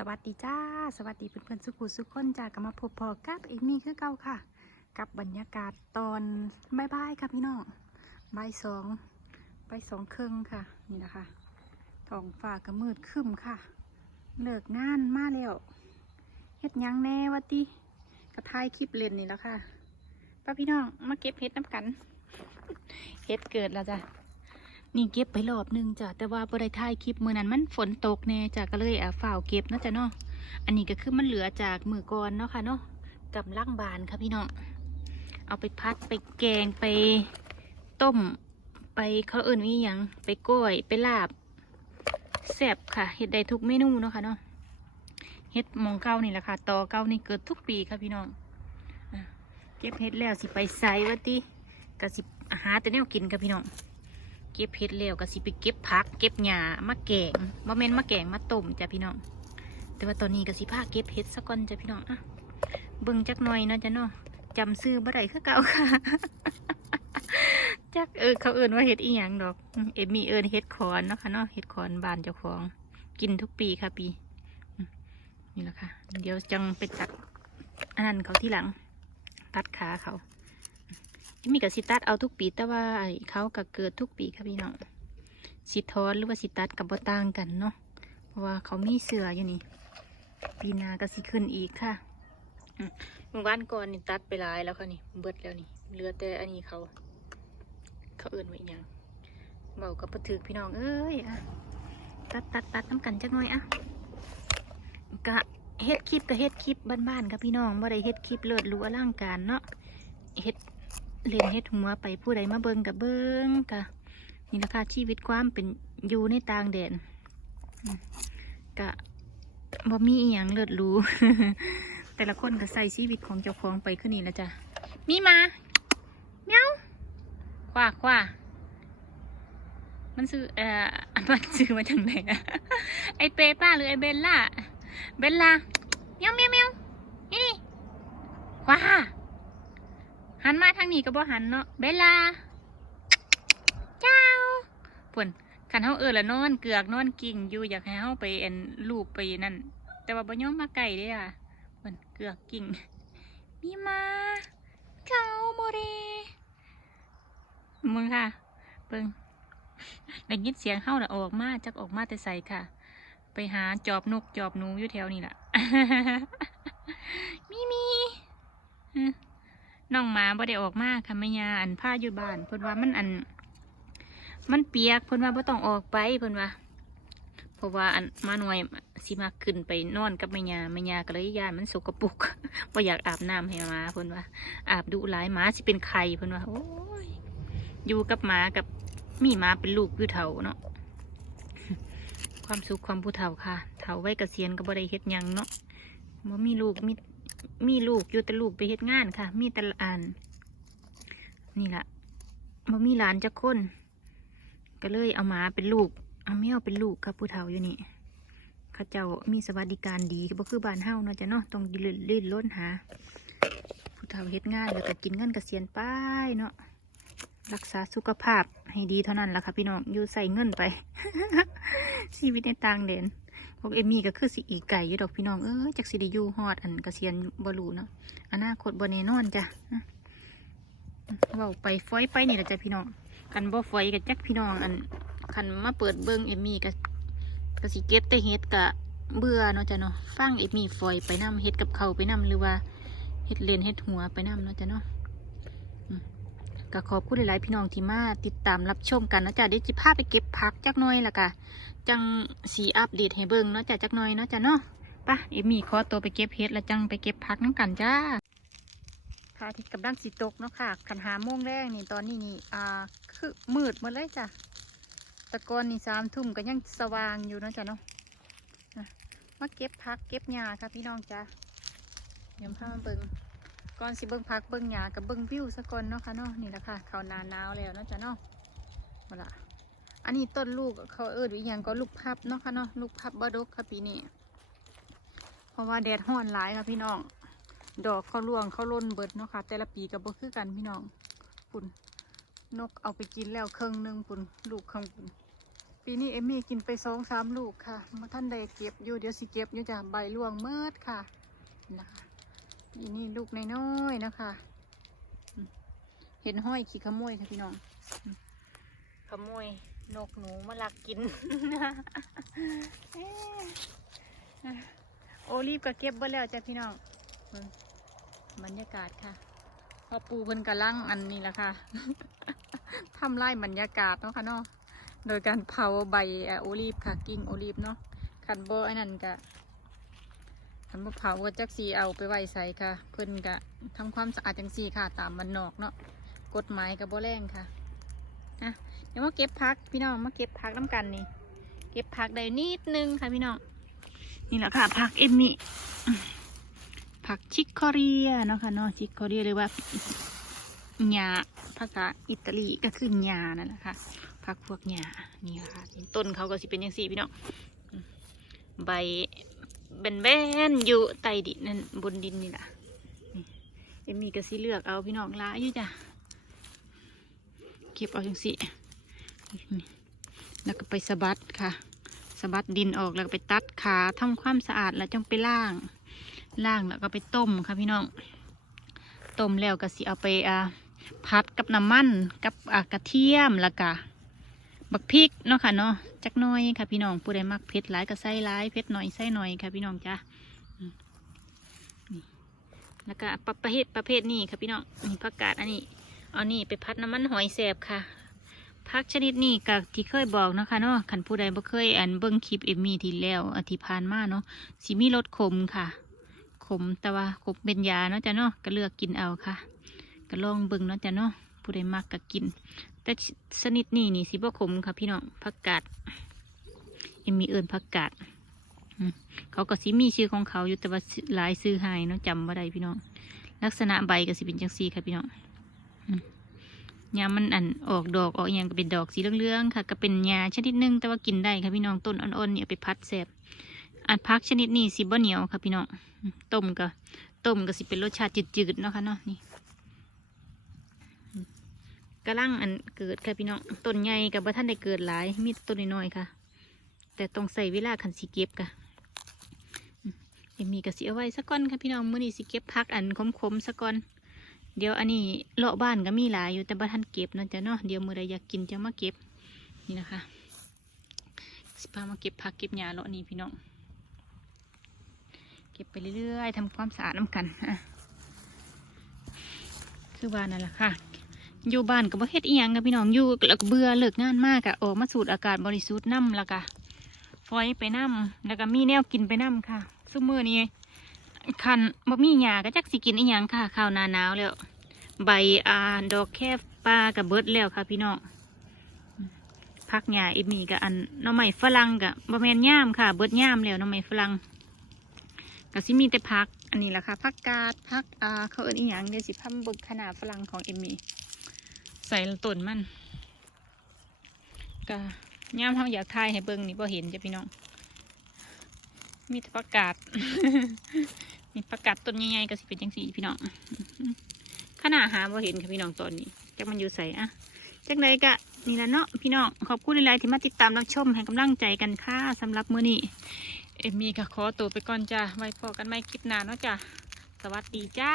สวัสดีจ้า สวัสดีเพื่อนๆสุขุสุขคนจ้ากลับมาพบพอกับเอมี่คือเก่าค่ะ กับบรรยากาศตอนบ่ายๆค่ะพี่น้องบ่ายสองบ่ายสองครึ่งค่ะ นี่นะคะท้องฟ้าก็มืดครึ้มค่ะ เลิกงานมาแล้วเฮ็ดยังแน่วะติกระทายคลิปเล่นนี่แล้วค่ะป้าพี่น้องมาเก็บเฮ็ดน้ำกันเฮ็ดเกิดแล้วจ้ะ นี่เก็บไปรอบหนึงจ้ะแต่ว่าบ่ได้ายคลิปมือนั้นมันฝนตกแน่จ้ะก็เลยอะฝ่าวเก็บนะจ้ะเนาะอันนี้ก็คือมันเหลือจากมือก่อนเนาะค่ะเนาะกับล่างบานค่ะพี่น้องเอาไปพัดไปแกงไปต้ม ไปเขาเอื่นวิหยังไปกล้วยไปลาบแซ่บค่ะเฮ็ดได้ทุกเมนูเนาะค่ะเนาะเฮ็ดมองเก้านี่แหละค่ะตอเก้านี่เกิดทุกปีค่ะพี่น้องเก็บเฮ็ดแล้วสิไปใส่วะติก็สิหาแต่แนวกินค่ะพี่น้อง เก็บเห็ดแล้วก็สิไปเก็บผัก เก็บหญ้ามาแกงมาเมนมาแกงมาต้มจ้ะพี่น้อง แต่ว่าตอนนี้ก็สิพาเก็บเห็ดซะก่อนจ้ะพี่น้องอะเบิ่งจักหน่อยเนาะจ้ะเนาะจำซื้อบ่ได้คือเก่าค่ะจักเออเขาเอิ้นว่าเห็ดอีหยังดอก เอ็มมีเอิ้นเห็ดขอนเนาะค่ะเนาะเห็ดขอนบานเจ้าของ กินทุกปีค่ะปีนี่แหละค่ะ เดี๋ยวจังไปตัดอันนั้นเขาที่หลัง ตัดขาเขา มีกับสิตัดเอาทุกปีแต่ว่าเขาก็เกิดทุกปีค่ะพี่น้องสิทอนหรือว่าสิตัดกับบต่างกันเนาะเพราะว่าเขามีเสืออยู่นี่ปีนาก็สิขึ้นอีกค่ะเมื่อวานก่อนนี่ตัดไปหลายแล้วค่ะนี่เบิดแล้วนี่เหลือแต่อันนี้เขา เขาเอื่นไว้ยังเบากับประถือพี่น้องเอ้ยอะตัดตัดตัดน้ำกันจักหน่อยอะกะเฮ็ดคลิปกับเฮ็ดคลิปบ้านๆกับพี่น้องบ่ได้เฮ็ดคลิปเลิศรูอลังการเนาะเฮ็ด เรียนเฮ็ดหัวไปผู้ใดมาเบิงกับเบิงกะนี่ละค่ะชีวิตความเป็นอยู่ในต่างแดนกะบ่มีอีหยังเลิศรู้ แต่ละคนก็ใส่ชีวิตของเจ้าของไปขึ้นนี่ละจ้ะมีมาเมียวคว้าคว้ามันซื้อเอ่อมันซื้อมาจากไหนอะไอเปป้าหรือไอเบลล่าเบลล่าเมียวเมียวเมียวนี่คว้า หันมาทางนี้ก็บ่หันเนาะเบลลาเจ้าป่นขันเฮาเออละนอนเกือกนอนกิ่งอยู่อยากให้เฮาไปเอ็นลูบไปนั่น แต่ว่าบ่ยอมมาไก่เด้อะป่นเกือกกิ่งมีมาเจ้าโมเรมึงค่ะเบิ่งได้ยินเสียงเฮาน่ะออกมาจักออกมาแต่ใส่ค่ะ ไปหาจอบนกจอบนูอยู่แถวนี้ล่ะ มีมีอื น้องหมาบ่ได้ออกมาค่ะแม่ยาอันผ้าอยู่บ้านเพิ่นว่ามันอัน มันเปียกเพิ่นว่าบ่ต้องออกไปเพิ่นว่าเพราะว่าอันมาหน่วยสิมาขึ้นไปนอนกับแม่ยาแม่ยาก็เลยย่านมันสกปรกบ่อยากอาบน้ำให้หมาเพิ่นว่า อาบดุหลายหมาสิเป็นไข่เพิ่นว่าโอ้ยอยู่กับหมากับมีหมาเป็นลูกอยู่เฒ่าเนาะความสุขความผู้เฒ่าค่ะเฒ่าไว้เกษียณก็บ่ได้เฮ็ดหยังเนาะบ่มีลูกมี มีลูกอยู่แต่ลูกไปเฮ็ดงานค่ะ มีแต่หลานนี่ละบ่มีหลานจักคน ก็เลยเอาหมาเป็นลูก เอาแมวเป็นลูกกับผู้เฒ่าอยู่นี่เข้าเจ้ามีสวัสดิการดีบ่คือบ้านเฮาเนาะจ้ะเนาะต้องดิ้นดิ้นล้นหา ผู้เฒ่าเฮ็ดงานแล้วก็กินเงินเกษียณไปเนาะรักษาสุขภาพให้ดีเท่านั้นล่ะค่ะพี่น้องอยู่ใส่เงินไป ชีวิตในต่างแดน พวกเอมมี่ก็คือสิอีไก่อยู่ดอกพี่น้องเอ้ยจากสิได้อยู่ฮอดอันกเกษียณบรูเนาะอนาคตบนแน่นอนจ้ะเว้าไปฟอยไปนี่แหละจ้ะพี่น้องกันบ่ฟอยกับจักพี่น้องอันคันมาเปิดเบิ้งเอมมี่ก็ก็สิเก็บแต่เฮ็ดกะเบื่อเนาะจ้ะเนาะฟังเอมมี่ฟอยไปนํเฮ็ดกับเขาไปนํหรือว่าเฮ็ดเลนเฮ็ดหัวไปนํเนาะจ้ะเนาะ ก็ขอบคุณหลายๆพี่น้องที่มาติดตามรับชมกันเนาะจ้ะเดี๋ยวจิพาไปเก็บผักจักหน่อยละกะจังสีอัปเดตให้เบิ่งเนาะจ้ะจักหน่อยเนาะจ้ะเนาะปะเอมี่ขอตัวไปเก็บเห็ดแล้วจังไปเก็บผักน้ำกันจ้าพระอาทิตย์กำลังสิตกเนาะค่ะขันหาโมงแรกนี่ตอนนี้นี่อ่าคือมืดหมดเลยจ้ะตะกอนนี่สามทุ่มก็ยังสว่างอยู่เนาะจ้ะเนาะมาเก็บผักเก็บหญ้าค่ะพี่น้องจ้ะเดี๋ยวพามาเบิ่ง ก่อนสิเบิ่งผักเบิ่งหญ้ากับเบิ่งวิวสะก่อนเนาะค่ะเนาะนี่แหละค่ะเขาหนาหนาวแล้วเนาะจ้ะเนาะมาละอันนี้ต้นลูกเขาเอิดวิยังก็ลูกพับเนาะค่ะเนาะลูกพับบดกค่ะปีนี้เพราะว่าแดดห้อนหลายค่ะพี่น้อง ดอกเขาร่วงเขาล้นเบิดเนาะค่ะ แต่ละปีก็บ่คือกันพี่น้องปุ่นนกเอาไปกินแล้วเครื่องหนึ่งปุ่นลูกเครื่องปุ่นปีนี้เอมมี่กินไปสองสามลูกค่ะมาท่านใดเก็บอยู่เดี๋ยวสิเก็บอยู่จ้ะใบร่วงเมิดค่ะนะคะ ปีนี้ลูกน้อยๆนะคะอืมเห็นห้อยขี้ขโมยค่ะพี่น้อง ขโมยนกหนูมาลักกินเอ๊ะโอลีฟก็เก็บเบ่แล้วจ้ะพี่น้องเบิ่งบรรยากาศค่ะ พอปูเพิ่นกำลังอันนี้ละค่ะ ทำลายบรรยากาศเนาะค่ะเนาะ โดยการเผาใบอะโอลีฟค่ะ กิ่งโอลีฟเนาะคันโบอันนั้นกะ คันบ่เผาก็จักสีเอาไปไว้ใส่ค่ะ เพิ่นกะทำความสะอาดจังสีค่ะ ตามมันนอกเนาะกฎหมายกับโบแรงค่ะอะเดี๋ยวมาเก็บพักพี่น้องมาเก็บพักน้ำกันนี่ เก็บผักได้นิดนึงค่ะพี่น้องนี่แหละค่ะผักเอ็มมี่ผักชิคคอเรียเนาะค่ะเนาะชิคคอเรียหรือว่าหญ้าภาษาอิตาลีก็คือหญ้านั่นแหละค่ะผักพวกหญ้านี่ค่ะต้นเขาก็สิเป็นอย่างสี่พี่น้องอื มใบแบนๆอยู่ใต้ดินนั่นบนดินนี่แหละเอมมี่ก็สิเลือกเอาพี่น้องหลายอยู่จ้ะเก็บเอาอย่างสีแล้วก็ไปสะบัดค่ะสะบัดดินออกแล้วก็ไปตัดขาทำความสะอาดแล้วจังไปล่างล่างแล้วก็ไปต้มค่ะพี่น้องต้มแล้วก็สิเอาไปอ่าพัดกับน้ำมันกับอ่ากระเทียมแล้วก็ บักพริกเนาะค่ะเนาะจักหน้อยค่ะพี่น้องผู้ใดมักเผ็ดหลายก็ใส่หลายเผ็ดหน่อยใส่หน่อยค่ะพี่น้องจ้ะอืมนี่แล้วก็ประประเภทประเภทนี้ค่ะพี่น้องนี่ผักกาดอันนี้เอานี่ไปพัดน้ำมันหอยแสบค่ะพักชนิดนี้กับที่เคยบอกนะคะเนาะขันผู้ใดบ่เคยอันเบิ้งคลิปเอมมี่ที่แล้วอาทิพานมาเนาะสิมีรสขมค่ะ ขมแต่ว่าขมเป็นยาเนาะจ้ะเนาะก็เลือกกินเอาค่ะ ก็ลองเบิ่งเนาะจ้ะเนาะผู้ใดมักก็กิน แต่ชนิดนี้นี่สิบ่ขมค่ะพี่น้องผักกาดเอมมีเอิญผักกาดเขาก็สิมีชื่อของเขาอยู่แต่ว่าหลายซื้อให้เนาะจำบ่ได้พี่น้อง ลักษณะใบก็สิเป็นจังซี่ค่ะพี่น้องยามันอันออกดอกออกอย่างก็เป็นดอกสีเหลืองๆค่ะ ก็เป็นยาชนิดหนึงแต่ว่ากินได้ค่ะพี่น้องต้นอ่อนๆเนี่ยไปพัดแสบอันพักชนิดนี้สิบ่เหนียวค่ะพี่น้องต้มก็ต้มก็สิเป็นรสชาติจืดๆเนาะค่ะเนาะนี่ กระลังอันเกิดค่ะพี่น้องต้นใหญ่กับบ่ท่านได้เกิดหลาย มีต้นน้อยๆค่ะ แต่ต้องใส่เวลาคันสิเก็บค่ะมเดี๋ยวมีกระสีเอาไว้สักก้อนค่ะพี่น้องมื้อนี้สิเก็บพักอันคมๆสักก้อน เดี๋ยวอันนี้เลาะบ้านก็มีหลายอยู่แต่บ้าท่านเก็บเนาะจ้ะเนาะเดี๋ยวมือใดอยากกินจะมาเก็บนี่นะคะสิพามาเก็บผักเก็บหญ้าเลาะนี่พี่น้องเก็บไปเรื่อยๆทำความสะอาดน้ำกันอะคือบ้านนั่นแหละค่ะ อยู่บ้านก็บ่เฮ็ดอีหยังกับพี่น้องอยู่แล้วก็เบื่อเลิกงานมากอะออกมาสูดอากาศบริสุทธิ์น้ำแล้วก็ฟอยไปน้ำแล้วก็มีแนวกินไปน้ำค่ะซุมื้อนี้คันบ่มีหญ้าก็จักสิกินอีหยังค่ะข้าวนาหนาวแล้ว ใบอ่าดอกแคบปลากับเบิดแล้วค่ะ พี่น้องพักหญ้าอีมีกับอันน้อไม้ฝรั่งกับบะแมนย่ามค่ะ เบิดย่ามแล้วน้อไม้ฝรั่งก็สิมีแต่พัก อันนี้แหละค่ะพักกาดพักอ่าเขาเอิ้นอีหยังเดี๋ยวสิพัมเบิกขนาดฝรั่งของเอมี่ ใส่ต้นมันก็ย่ามเขาอยากทายให้เบิ่งนี่บ่เห็นจ้ะพี่น้อง มีแต่ประกาศ มีประกาศต้นใหญ่ๆก็สิเป็นจังสีพี่น้องขนาดหาบ่เห็นค่ะพี่น้องตอนนี้จักมันอยู่ใส่อะจักใดกะนี่ละเนาะพี่น้องขอบคุณหลายๆที่มาติดตามรับชมให้กำลังใจกันค่ะสำหรับมื้อนี้เอมมี่ก็ขอตัวไปก่อนจ้าไว้พอกันไม่คลิปหน้าเนาะจ้าสวัสดีจ้า